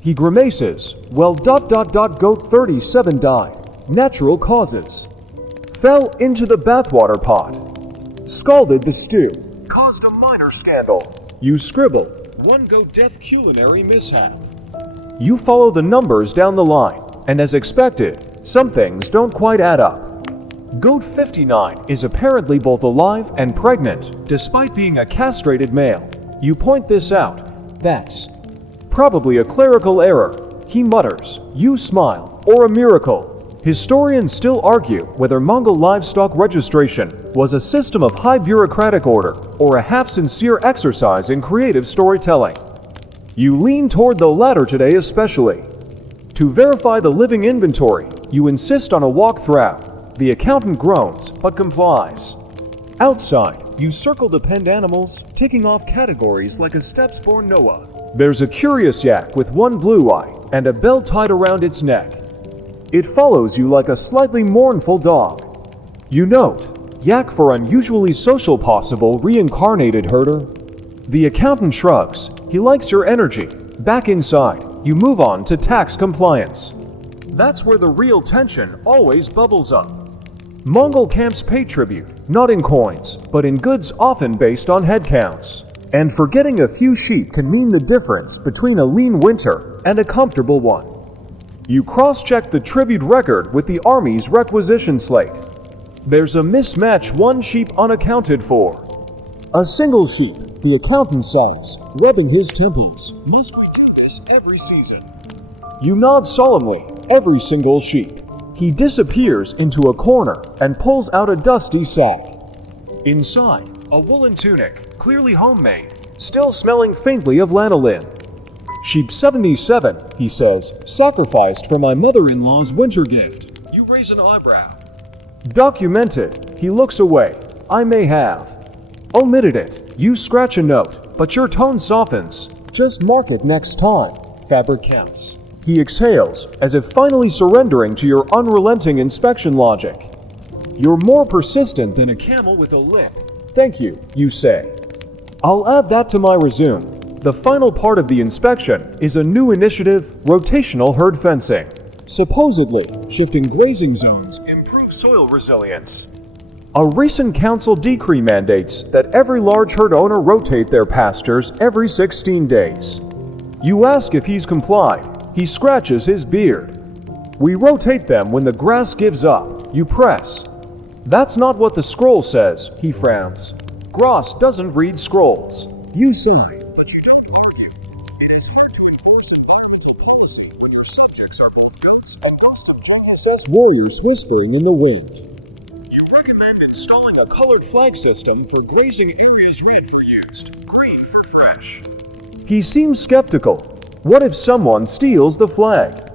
He grimaces. Well, goat 37 died. Natural causes. Fell into the bathwater pot. Scalded the stew. Caused a minor scandal. You scribble. 1 goat death culinary mishap. You follow the numbers down the line, and as expected, some things don't quite add up. Goat 59 is apparently both alive and pregnant, despite being a castrated male. You point this out. That's probably a clerical error. He mutters. You smile. Or a miracle. Historians still argue whether Mongol livestock registration was a system of high bureaucratic order or a half-sincere exercise in creative storytelling. You lean toward the latter today especially. To verify the living inventory, you insist on a walk throughout. The accountant groans, but complies. Outside, you circle the penned animals, ticking off categories like a steppes-born Noah. There's a curious yak with one blue eye and a bell tied around its neck. It follows you like a slightly mournful dog. You note, yak for unusually social possible reincarnated herder. The accountant shrugs. He likes your energy. Back inside, you move on to tax compliance. That's where the real tension always bubbles up. Mongol camps pay tribute, not in coins, but in goods often based on head counts. And forgetting a few sheep can mean the difference between a lean winter and a comfortable one. You cross-check the tribute record with the army's requisition slate. There's a mismatch, one sheep unaccounted for. A single sheep, the accountant sighs, rubbing his temples. Must we do this every season? You nod solemnly, every single sheep. He disappears into a corner and pulls out a dusty sack. Inside, a woolen tunic, clearly homemade, still smelling faintly of lanolin. Sheep 77, he says, sacrificed for my mother-in-law's winter gift. You raise an eyebrow. Documented. He looks away. I may have omitted it. You scratch a note, but your tone softens. Just mark it next time. Fabric counts. He exhales, as if finally surrendering to your unrelenting inspection logic. You're more persistent than a camel with a limp. Thank you, you say. I'll add that to my resume. The final part of the inspection is a new initiative, rotational herd fencing. Supposedly, shifting grazing zones improves soil resilience. A recent council decree mandates that every large herd owner rotate their pastures every 16 days. You ask if he's complied. He scratches his beard. We rotate them when the grass gives up. You press. That's not what the scroll says, he frowns. Gross doesn't read scrolls. You sigh. A ghost of Genghis' warriors whispering in the wind. You recommend installing a colored flag system for grazing areas, red for used, green for fresh. He seems skeptical. What if someone steals the flag?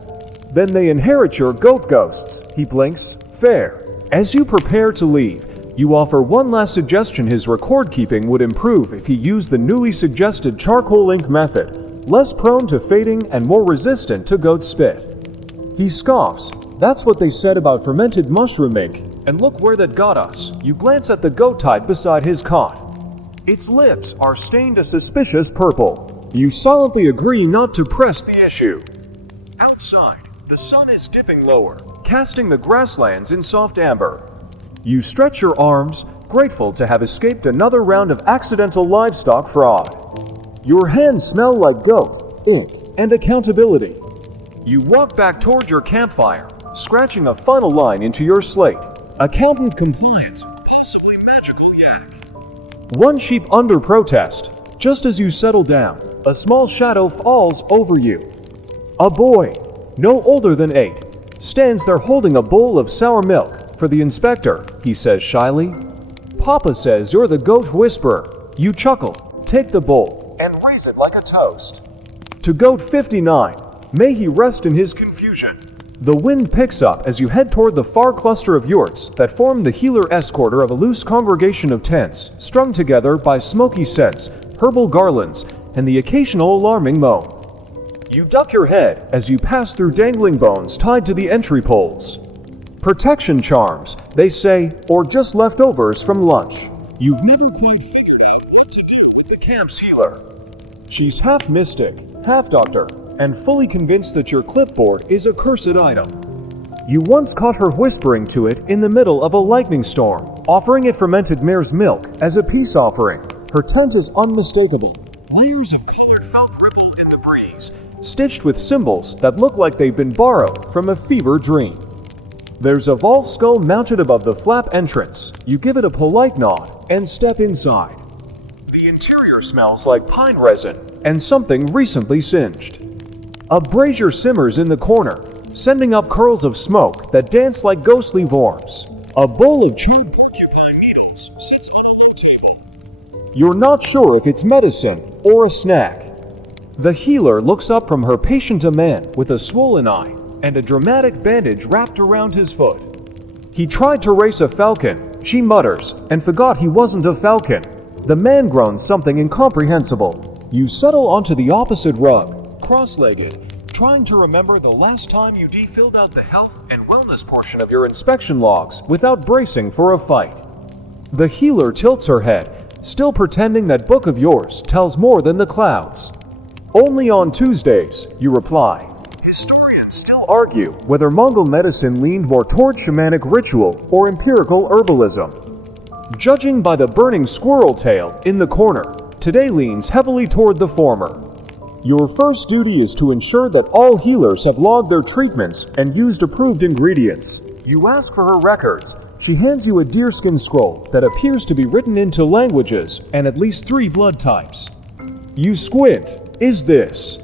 Then they inherit your goat ghosts, he blinks. Fair. As you prepare to leave, you offer one last suggestion. His record keeping would improve if he used the newly suggested charcoal ink method, less prone to fading and more resistant to goat spit. He scoffs. That's what they said about fermented mushroom ink, and look where that got us. You glance at the goat tied beside his cot. Its lips are stained a suspicious purple. You silently agree not to press the issue. Outside, the sun is dipping lower, casting the grasslands in soft amber. You stretch your arms, grateful to have escaped another round of accidental livestock fraud. Your hands smell like goat, ink, and accountability. You walk back toward your campfire, scratching a final line into your slate. Accountant compliant, possibly magical yak. One sheep under protest. Just as you settle down, a small shadow falls over you. A boy, no older than 8, stands there holding a bowl of sour milk. For the inspector, he says shyly. Papa says you're the goat whisperer. You chuckle, take the bowl, and raise it like a toast. To goat 59, may he rest in his confusion. The wind picks up as you head toward the far cluster of yurts that form the healer escorter of a loose congregation of tents, strung together by smoky scents, herbal garlands, and the occasional alarming moan. You duck your head as you pass through dangling bones tied to the entry poles. Protection charms, they say, or just leftovers from lunch. You've never quite figured out what to do with the camp's healer. She's half mystic, half doctor, and fully convinced that your clipboard is a cursed item. You once caught her whispering to it in the middle of a lightning storm, offering it fermented mare's milk as a peace offering. Her tent is unmistakable. Layers of colored felt ripple in the breeze, stitched with symbols that look like they've been borrowed from a fever dream. There's a Volk skull mounted above the flap entrance. You give it a polite nod and step inside. The interior smells like pine resin and something recently singed. A brazier simmers in the corner, sending up curls of smoke that dance like ghostly worms. A bowl of charred porcupine needles sits on a low table. You're not sure if it's medicine or a snack. The healer looks up from her patient, a man with a swollen eye and a dramatic bandage wrapped around his foot. He tried to race a falcon, she mutters, and forgot he wasn't a falcon. The man groans something incomprehensible. You settle onto the opposite rug, cross-legged, trying to remember the last time you filled out the health and wellness portion of your inspection logs without bracing for a fight. The healer tilts her head, still pretending that book of yours tells more than the clouds. Only on Tuesdays, you reply. Historians still argue whether Mongol medicine leaned more toward shamanic ritual or empirical herbalism. Judging by the burning squirrel tail in the corner, today leans heavily toward the former. Your first duty is to ensure that all healers have logged their treatments and used approved ingredients. You ask for her records. She hands you a deerskin scroll that appears to be written into languages and at least 3 blood types. You squint. Is this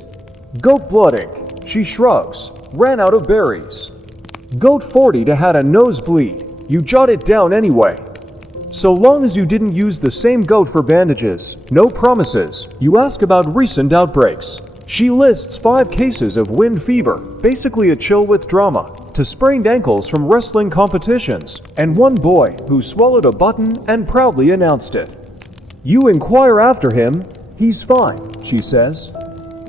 goat blood ink? She shrugs. Ran out of berries. Goat 40 to had a nosebleed. You jot it down anyway. So long as you didn't use the same goat for bandages, no promises. You ask about recent outbreaks. She lists 5 cases of wind fever, basically a chill with drama, to sprained ankles from wrestling competitions, and 1 boy who swallowed a button and proudly announced it. You inquire after him. He's fine, she says.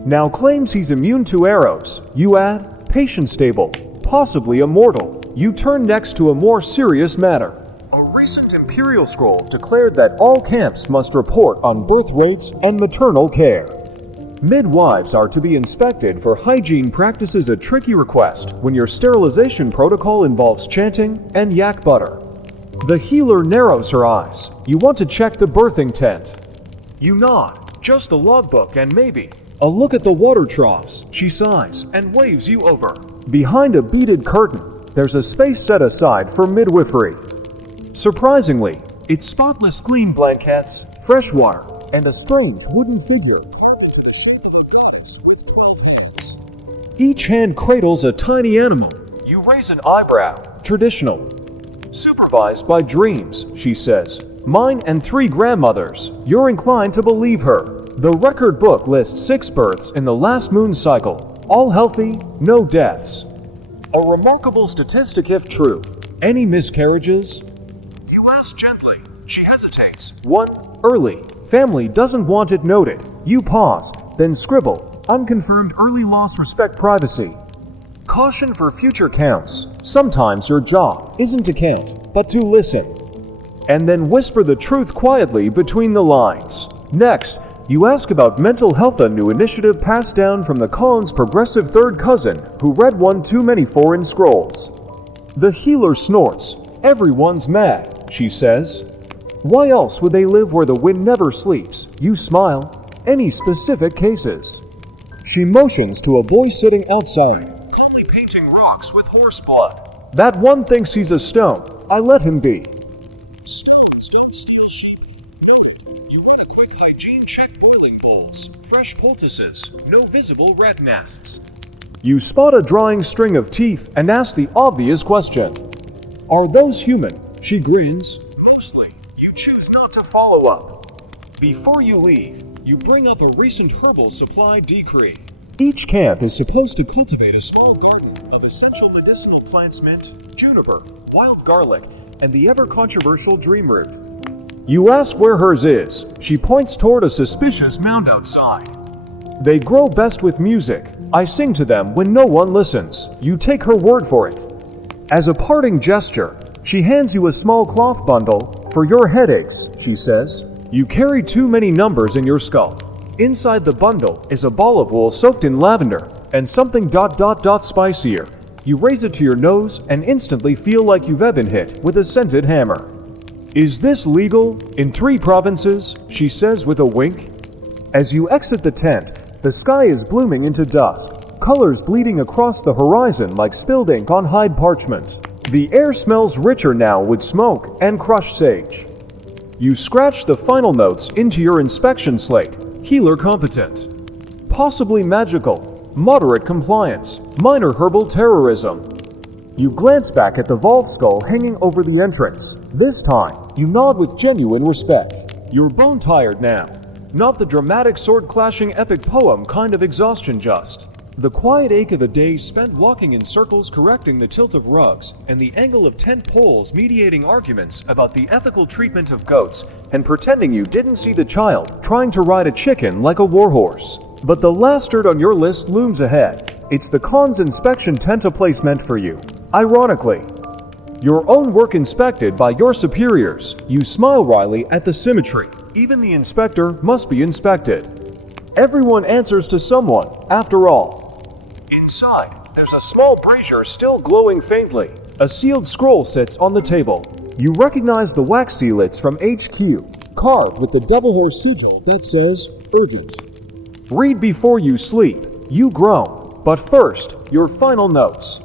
Now claims he's immune to arrows. You add, patient stable, possibly immortal. You turn next to a more serious matter. A recent imperial scroll declared that all camps must report on birth rates and maternal care. Midwives are to be inspected for hygiene practices, a tricky request when your sterilization protocol involves chanting and yak butter. The healer narrows her eyes. You want to check the birthing tent. You nod. Just the logbook and maybe a look at the water troughs. She sighs and waves you over. Behind a beaded curtain, there's a space set aside for midwifery. Surprisingly, it's spotless clean blankets, fresh wire, and a strange wooden figure carved into the shape of a goddess with 12 hands. Each hand cradles a tiny animal. You raise an eyebrow. Traditional. Supervised by dreams, she says. Mine and 3 grandmothers. You're inclined to believe her. The record book lists 6 births in the last moon cycle. All healthy, no deaths. A remarkable statistic if true. Any miscarriages? You ask gently. She hesitates. 1. Early. Family doesn't want it noted. You pause, then scribble. Unconfirmed early loss, respect privacy. Caution for future counts. Sometimes your job isn't to count, but to listen. And then whisper the truth quietly between the lines. Next, you ask about mental health, a new initiative passed down from the Khan's progressive 3rd cousin who read one too many foreign scrolls. The healer snorts. Everyone's mad, she says. Why else would they live where the wind never sleeps? You smile. Any specific cases? She motions to a boy sitting outside, calmly painting rocks with horse blood. That one thinks he's a stone. I let him be. Stones don't steal sheep. Noted. You run a quick hygiene check. Boiling bowls, fresh poultices, no visible rat nests. You spot a drying string of teeth and ask the obvious question. Are those human? She grins. Mostly. You choose not to follow up. Before you leave, you bring up a recent herbal supply decree. Each camp is supposed to cultivate a small garden of essential medicinal plants, mint, juniper, wild garlic, and the ever-controversial dream root. You ask where hers is. She points toward a suspicious mound outside. They grow best with music. I sing to them when no one listens. You take her word for it. As a parting gesture, she hands you a small cloth bundle. For your headaches, she says. You carry too many numbers in your skull. Inside the bundle is a ball of wool soaked in lavender and something ... spicier. You raise it to your nose and instantly feel like you've been hit with a scented hammer. Is this legal? In 3 provinces, she says with a wink. As you exit the tent, the sky is blooming into dusk, colors bleeding across the horizon like spilled ink on hide parchment. The air smells richer now with smoke and crushed sage. You scratch the final notes into your inspection slate. Healer competent. Possibly magical. moderate compliance, minor herbal terrorism. You glance back at the Volv skull hanging over the entrance. This time, you nod with genuine respect. You're bone-tired now. Not the dramatic sword-clashing epic poem kind of exhaustion, just the quiet ache of a day spent walking in circles correcting the tilt of rugs and the angle of tent poles mediating arguments about the ethical treatment of goats and pretending you didn't see the child trying to ride a chicken like a warhorse. But the last dirt on your list looms ahead. It's the Khan's inspection tent place meant for you. Ironically, your own work inspected by your superiors. You smile wryly at the symmetry. Even the inspector must be inspected. Everyone answers to someone, after all. Inside, there's a small brazier still glowing faintly. A sealed scroll sits on the table. You recognize the wax sealets from HQ, carved with the double horse sigil that says, urgent. Read before you sleep. You groan. But first, your final notes.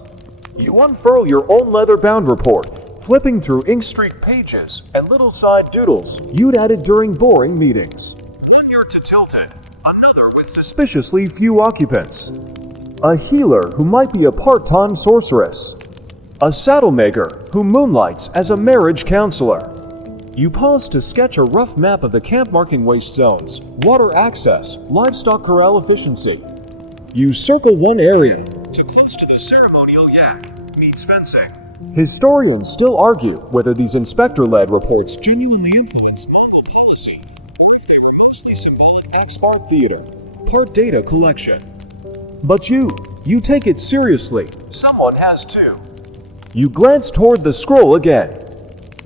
You unfurl your own leather-bound report, flipping through ink-streaked pages and little side doodles you'd added during boring meetings. Then you're to Tilted, another with suspiciously few occupants. A healer who might be a part-time sorceress. A saddle maker who moonlights as a marriage counselor. You pause to sketch a rough map of the camp marking waste zones, water access, livestock corral efficiency. You circle one area, too close to the ceremonial yak, meets fencing. Historians still argue whether these inspector-led reports genuinely influenced Mongol policy, or if they were mostly symbolic part theater, part data collection. But you take it seriously. Someone has too. You glance toward the scroll again.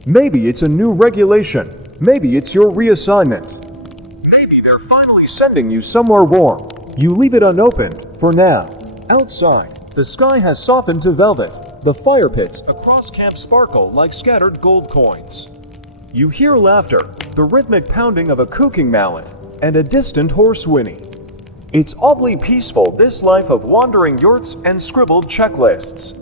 Maybe it's a new regulation. Maybe it's your reassignment. Maybe they're finally sending you somewhere warm. You leave it unopened for now. Outside, the sky has softened to velvet. The fire pits across camp sparkle like scattered gold coins. You hear laughter, the rhythmic pounding of a cooking mallet, and a distant horse whinny. It's oddly peaceful, this life of wandering yurts and scribbled checklists.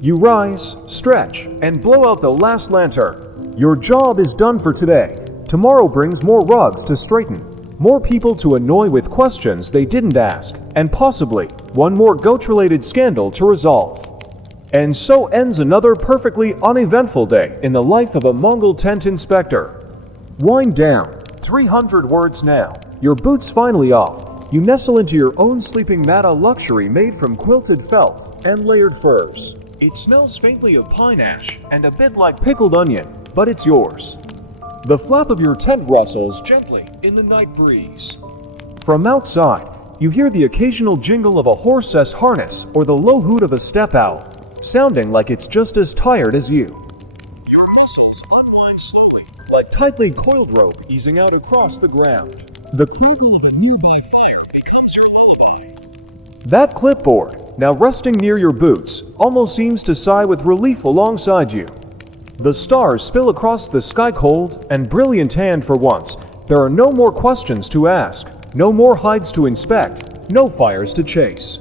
You rise, stretch, and blow out the last lantern. Your job is done for today. Tomorrow brings more rugs to straighten, more people to annoy with questions they didn't ask, and possibly one more goat-related scandal to resolve. And so ends another perfectly uneventful day in the life of a Mongol tent inspector. Wind down. 300 words now. Your boots finally off. You nestle into your own sleeping mat, a luxury made from quilted felt and layered furs. It smells faintly of pine ash and a bit like pickled onion, but it's yours. The flap of your tent rustles gently in the night breeze. From outside, you hear the occasional jingle of a horse's harness or the low hoot of a steppe owl, sounding like it's just as tired as you. Your muscles unwind slowly, like tightly coiled rope easing out across the ground. The crackle of a nearby fire becomes your lullaby. That clipboard, now resting near your boots, almost seems to sigh with relief alongside you. The stars spill across the sky cold and brilliant hand for once. There are no more questions to ask, no more hides to inspect, no fires to chase.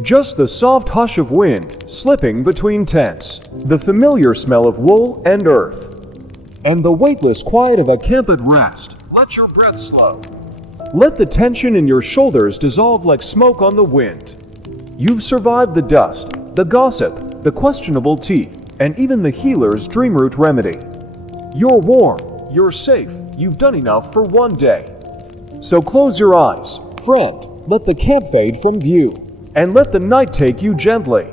Just the soft hush of wind slipping between tents, the familiar smell of wool and earth, and the weightless quiet of a camp at rest. Let your breath slow. Let the tension in your shoulders dissolve like smoke on the wind. You've survived the dust, the gossip, the questionable tea, and even the healer's dream root remedy. You're warm, you're safe, you've done enough for one day. So close your eyes, friend, let the camp fade from view, and let the night take you gently.